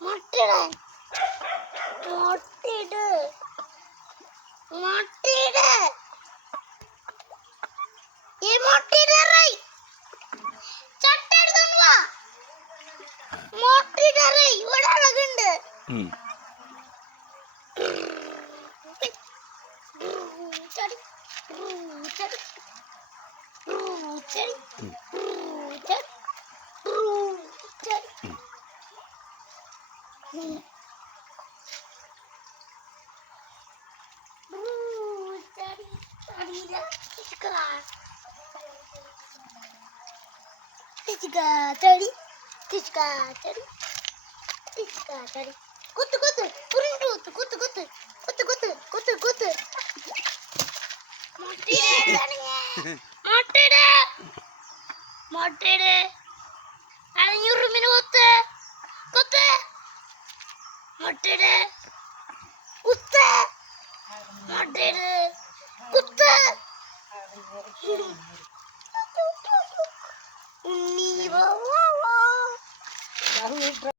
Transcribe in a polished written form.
മുട്ടിട് മുട്ടിട് മുട്ടിട് ഈ മുട്ടിടറൈ ചട്ടെടുത്തോണ്ട് വാ മുട്ടിടറൈ ഇവിടെ അഴകുണ്ട് ചടി ചടി ചടി കുത്ത് കുത്ത് ഉരുണ്ട് കുത്ത് കുത്ത് കുത്ത് കുത്ത് കുത്ത് കുത്ത് കുത്ത് മുട്ടയുടെ മുട്ടയുടെ അഞ്ഞൂറ് കൊത്ത് കൊത്ത് മുട്ടയുടെ കുത്ത് മുട്ടയുടെ കുത്ത് ഉണ്ണി വാ വാ